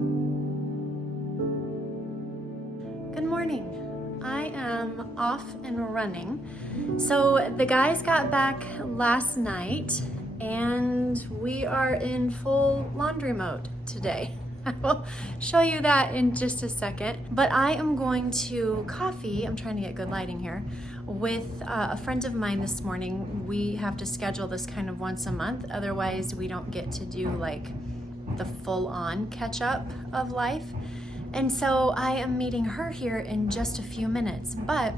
Good morning. I am off and running. So the guys got back last night and we are in full laundry mode today. I will show you that in just a second. But I am going to coffee, I'm trying to get good lighting here, with a friend of mine this morning. We have to schedule this kind of once a month, otherwise we don't get to do like the full-on catch-up of life. And so I am meeting her here in just a few minutes, but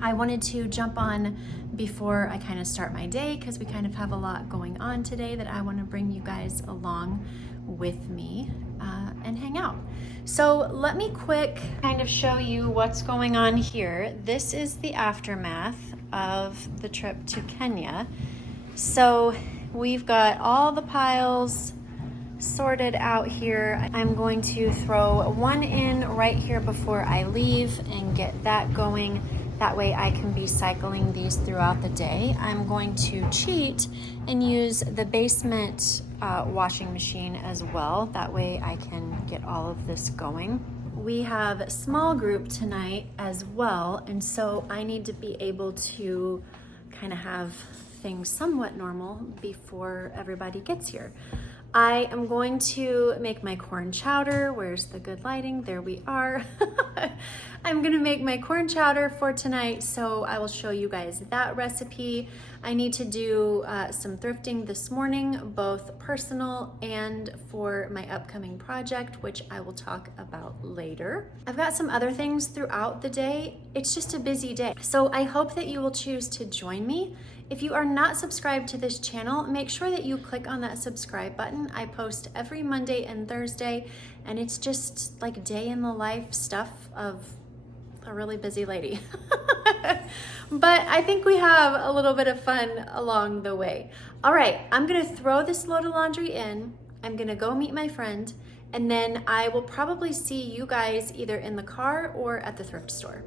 I wanted to jump on before I kind of start my day because we kind of have a lot going on today that I want to bring you guys along with me and hang out. So let me quick kind of show you what's going on here. This is the aftermath of the trip to Kenya. So we've got all the piles sorted out here. I'm going to throw one in right here before I leave and get that going. That way I can be cycling these throughout the day. I'm going to cheat and use the basement washing machine as well. That way I can get all of this going. We have a small group tonight as well, and so I need to be able to kind of have things somewhat normal before everybody gets here. I am going to make my corn chowder. Where's the good lighting? There we are. I'm gonna make my corn chowder for tonight, so I will show you guys that recipe. I need to do some thrifting this morning, both personal and for my upcoming project, which I will talk about later. I've got some other things throughout the day. It's just a busy day, so I hope that you will choose to join me. If you are not subscribed to this channel, make sure that you click on that subscribe button. I post every Monday and Thursday, and it's just like day in the life stuff of a really busy lady. But I think we have a little bit of fun along the way. All right, I'm gonna throw this load of laundry in. I'm gonna go meet my friend, and then I will probably see you guys either in the car or at the thrift store.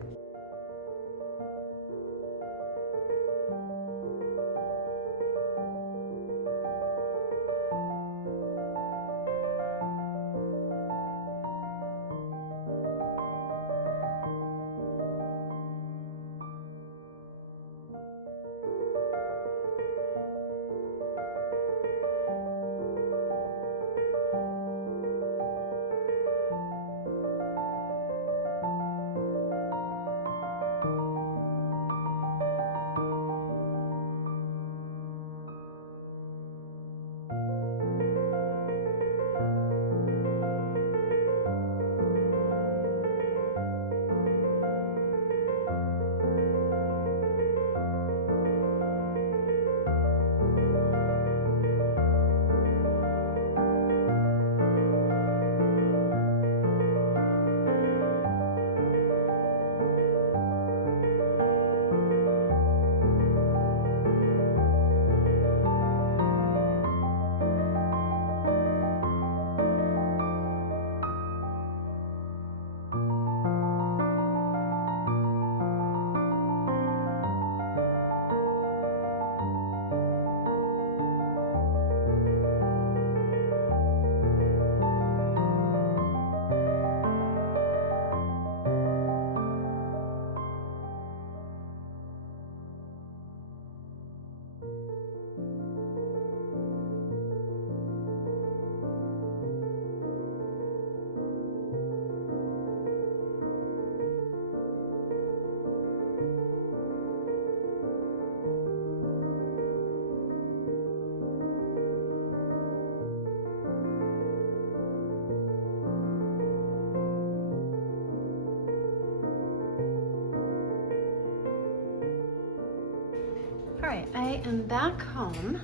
All right, I am back home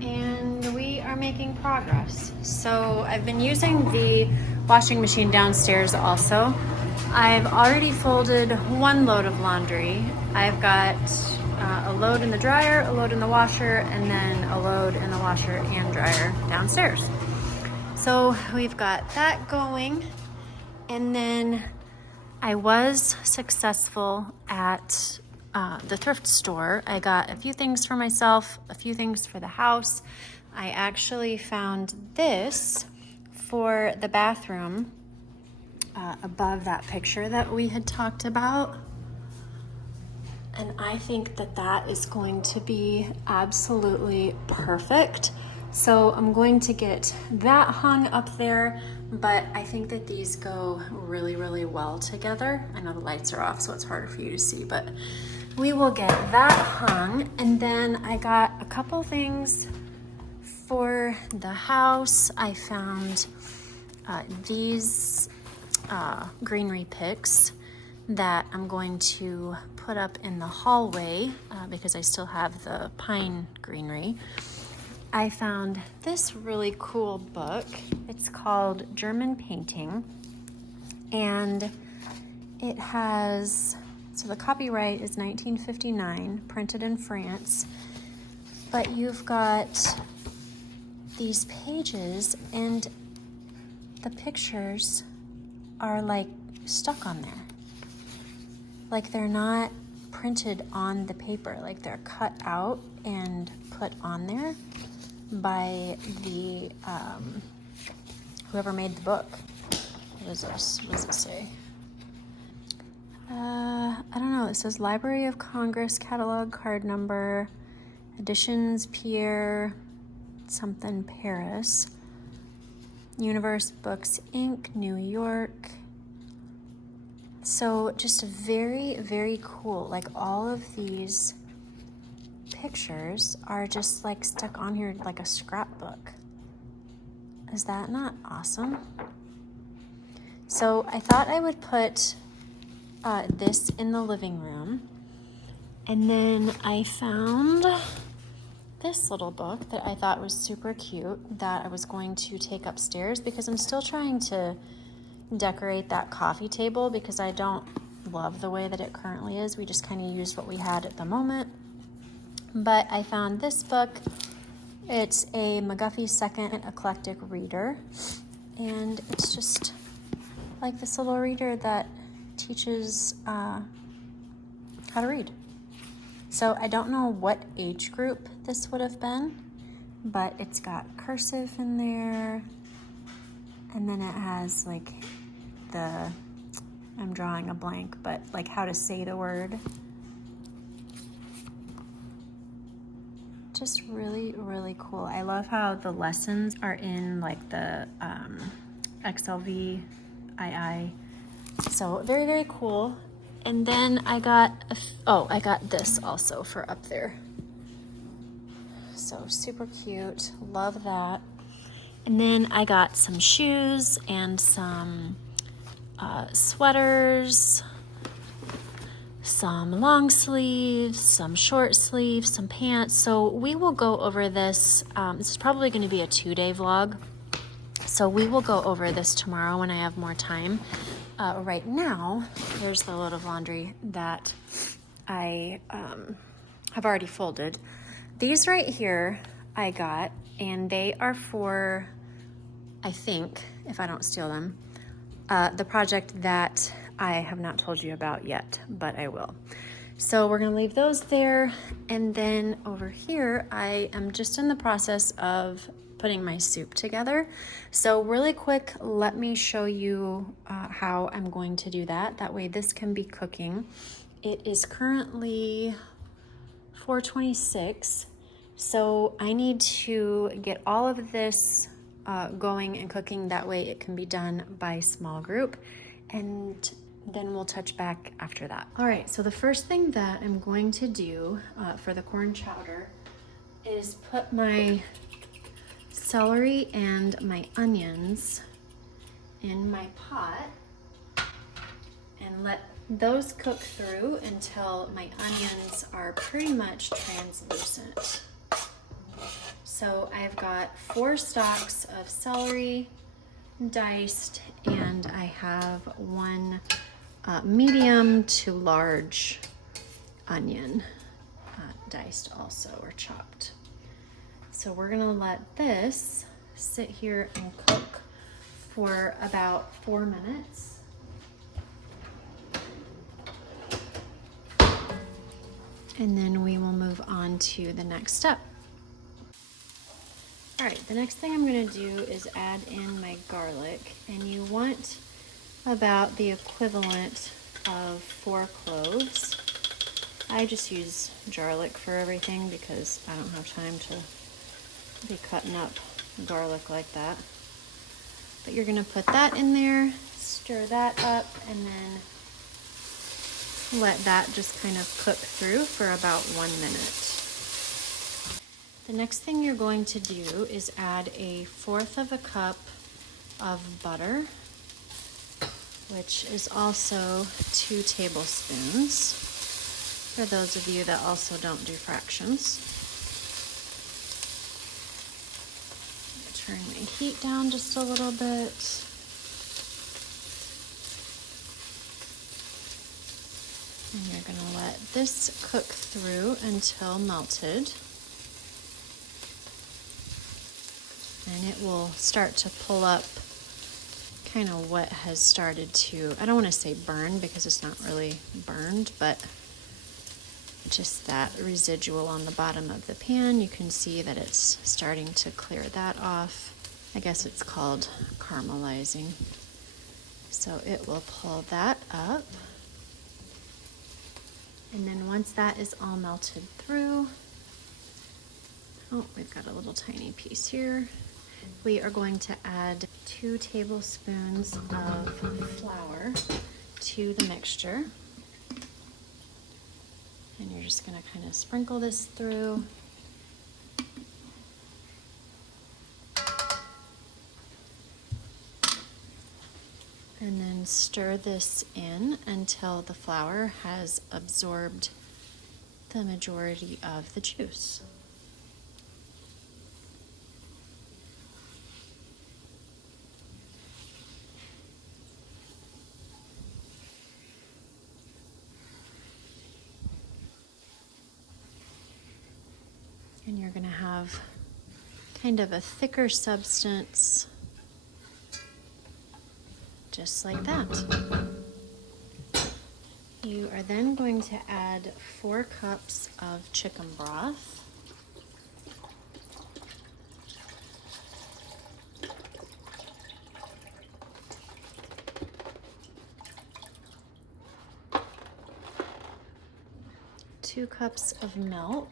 and we are making progress. So I've been using the washing machine downstairs also. I've already folded one load of laundry. I've got a load in the dryer, a load in the washer, and then a load in the washer and dryer downstairs. So we've got that going. And then I was successful at the thrift store. I got a few things for myself, a few things for the house. I actually found this for the bathroom above that picture that we had talked about. And I think that that is going to be absolutely perfect. So I'm going to get that hung up there, but I think that these go really, really well together. I know the lights are off, so it's harder for you to see, but we will get that hung. And then I got a couple things for the house. I found these greenery picks that I'm going to put up in the hallway because I still have the pine greenery. I found this really cool book. It's called German Painting, and it has, so the copyright is 1959, printed in France, but you've got these pages and the pictures are like stuck on there. Like they're not printed on the paper, like they're cut out and put on there by the whoever made the book. What is this? What does it say? I don't know. It says Library of Congress catalog card number, editions Pierre something Paris, Universe Books Inc., New York. So just very, very cool. Like all of these pictures are just like stuck on here like a scrapbook. Is that not awesome? So I thought I would put this in the living room. And then I found this little book that I thought was super cute that I was going to take upstairs because I'm still trying to decorate that coffee table because I don't love the way that it currently is. We just kind of used what we had at the moment. But I found this book. It's a McGuffey Second Eclectic Reader, and it's just like this little reader that teaches how to read. So I don't know what age group this would have been, but it's got cursive in there, and then it has like I'm drawing a blank, but like how to say the word. Just really, really cool. I love how the lessons are in like the XLV II. So very, very cool. And then I got, I got this also for up there. So super cute, love that. And then I got some shoes and some sweaters, some long sleeves, some short sleeves, some pants. So we will go over this. This is probably going to be a 2-day vlog. So we will go over this tomorrow when I have more time. Right now, there's the load of laundry that I have already folded. These right here I got, and they are for, I think, if I don't steal them, the project that I have not told you about yet, but I will. So we're gonna leave those there. And then over here, I am just in the process of putting my soup together. So really quick, let me show you how I'm going to do that. That way this can be cooking. It is currently 4:26. So I need to get all of this going and cooking. That way it can be done by small group, and then we'll touch back after that. All right, so the first thing that I'm going to do for the corn chowder is put my celery and my onions in my pot and let those cook through until my onions are pretty much translucent. So I've got 4 stalks of celery diced, and I have 1 medium to large onion diced also, or chopped. So we're gonna let this sit here and cook for about 4 minutes. And then we will move on to the next step. All right, the next thing I'm gonna do is add in my garlic, and you want about the equivalent of 4 cloves. I just use garlic for everything because I don't have time to be cutting up garlic like that. But you're gonna put that in there, stir that up, and then let that just kind of cook through for about 1 minute. The next thing you're going to do is add 1/4 cup of butter, which is also 2 tablespoons, for those of you that also don't do fractions. Turn my heat down just a little bit. And you're gonna let this cook through until melted. And it will start to pull up kind of what has started to, I don't want to say burn because it's not really burned, but just that residual on the bottom of the pan. You can see that it's starting to clear that off. I guess it's called caramelizing. So it will pull that up. And then once that is all melted through, oh, we've got a little tiny piece here. We are going to add 2 tablespoons of flour to the mixture. And you're just gonna kind of sprinkle this through. And then stir this in until the flour has absorbed the majority of the juice. And you're going to have kind of a thicker substance, just like that. You are then going to add 4 cups of chicken broth. Two cups of milk.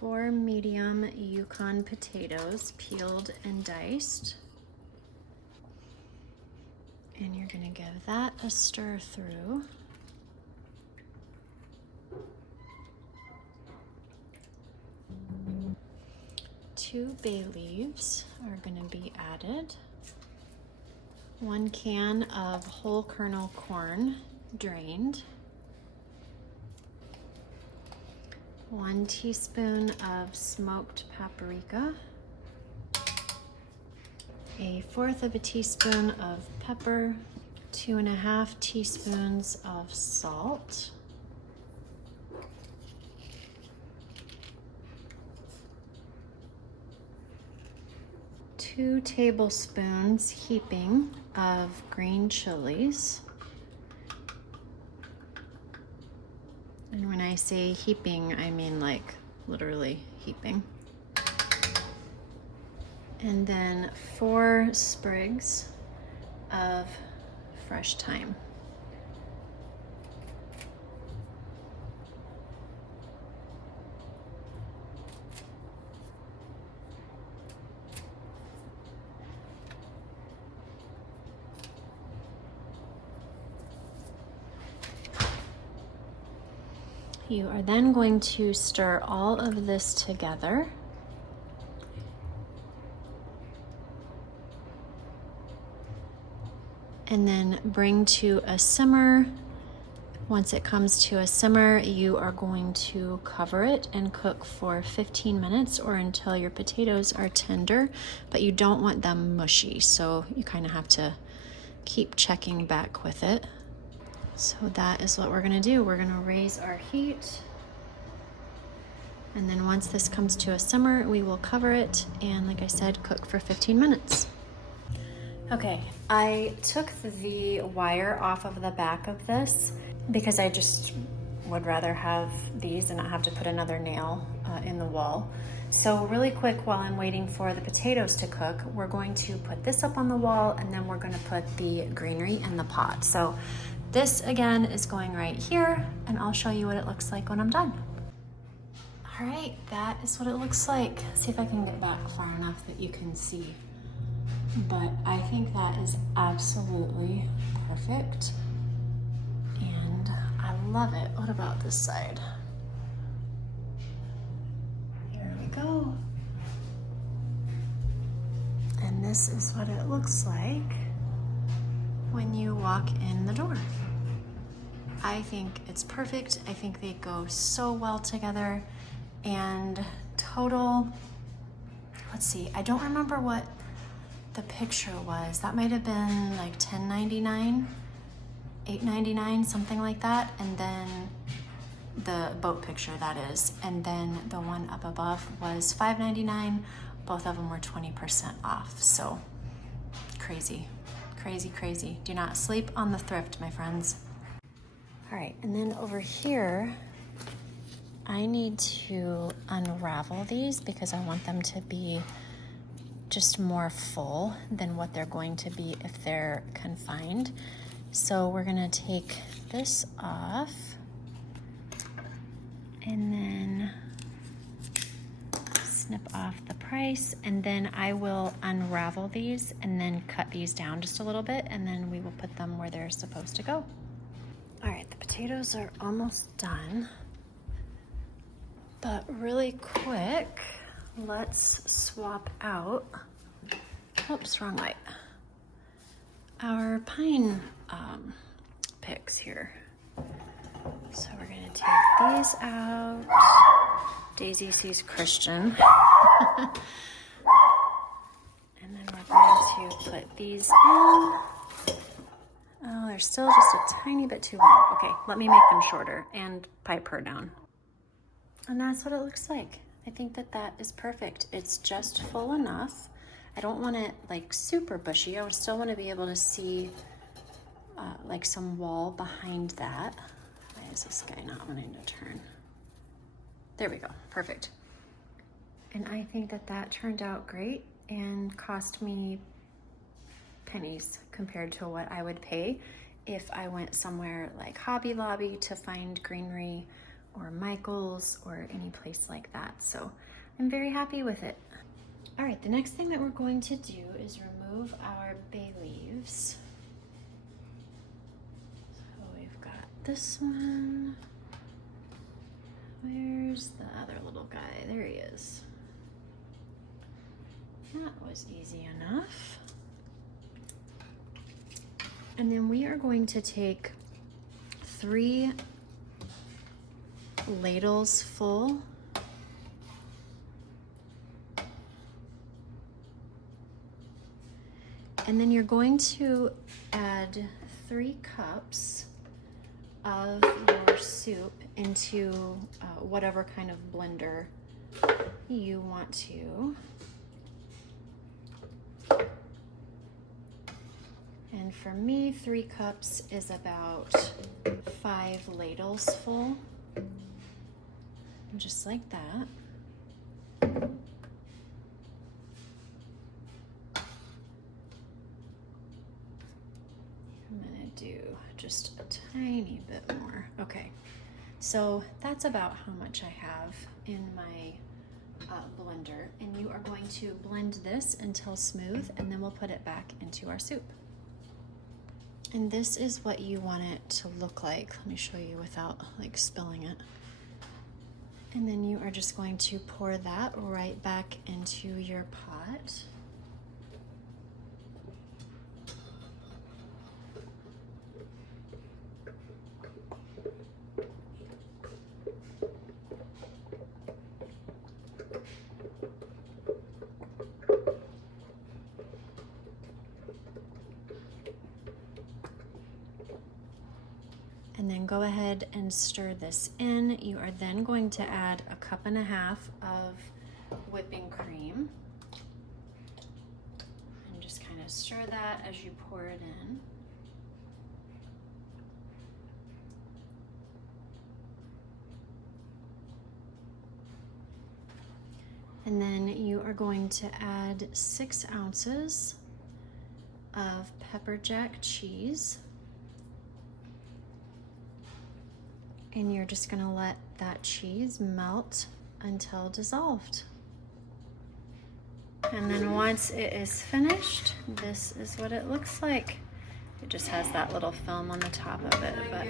4 medium Yukon potatoes, peeled and diced. And you're going to give that a stir through. Two bay leaves are going to be added. 1 can of whole kernel corn, drained. 1 teaspoon of smoked paprika. 1/4 of a teaspoon of pepper. 2.5 teaspoons of salt. 2 tablespoons heaping of green chilies. And when I say heaping, I mean like literally heaping. And then 4 sprigs of fresh thyme. You are then going to stir all of this together. And then bring to a simmer. Once it comes to a simmer, you are going to cover it and cook for 15 minutes or until your potatoes are tender, but you don't want them mushy, so you kind of have to keep checking back with it. So that is what we're gonna do. We're gonna raise our heat. And then once this comes to a simmer, we will cover it and, like I said, cook for 15 minutes. Okay, I took the wire off of the back of this because I just would rather have these and not have to put another nail in the wall. So really quick, while I'm waiting for the potatoes to cook, we're going to put this up on the wall, and then we're going to put the greenery in the pot. So this again is going right here, and I'll show you what it looks like when I'm done. All right, that is what it looks like. See if I can get back far enough that you can see. But I think that is absolutely perfect. And I love it. What about this side? Here we go. And this is what it looks like when you walk in the door. I think it's perfect. I think they go so well together. And total, let's see, I don't remember what the picture was. That might have been like $10.99, $8.99, something like that. And then the boat picture, that is. And then the one up above was $5.99. Both of them were 20% off. So crazy, crazy, crazy. Do not sleep on the thrift, my friends. All right, and then over here, I need to unravel these because I want them to be just more full than what they're going to be if they're confined. So we're gonna take this off and then snip off the price, and then I will unravel these and then cut these down just a little bit, and then we will put them where they're supposed to go. All right, the potatoes are almost done. But really quick, let's swap out, oops, wrong light, our pine picks here. So we're gonna take these out. Daisy sees Christian. And then we're going to put these in. Oh, they're still just a tiny bit too long. Okay, let me make them shorter and pipe her down. And that's what it looks like. I think that that is perfect. It's just full enough. I don't want it like super bushy. I would still want to be able to see like some wall behind that. Why is this guy not wanting to turn? There we go, perfect. And I think that that turned out great and cost me pennies compared to what I would pay if I went somewhere like Hobby Lobby to find greenery, or Michael's, or any place like that. So I'm very happy with it. All right, the next thing that we're going to do is remove our bay leaves. So we've got this one. Where's the other little guy? There he is. That was easy enough. And then we are going to take 3 ladles full and then you're going to add 3 cups of your soup into whatever kind of blender you want to. And for me, 3 cups is about 5 ladles full. Just like that. I'm gonna do just a tiny bit more. Okay, so that's about how much I have in my blender, and you are going to blend this until smooth, and then we'll put it back into our soup. And this is what you want it to look like. Let me show you without like spilling it. And then you are just going to pour that right back into your pot. And then go ahead and stir this in. You are then going to add 1.5 cups of whipping cream. And just kind of stir that as you pour it in. And then you are going to add 6 ounces of pepper jack cheese. And you're just gonna let that cheese melt until dissolved. And then once it is finished, this is what it looks like. It just has that little film on the top of it. But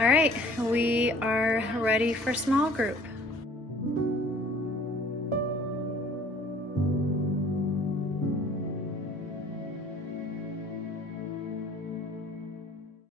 all right, we are ready for small group.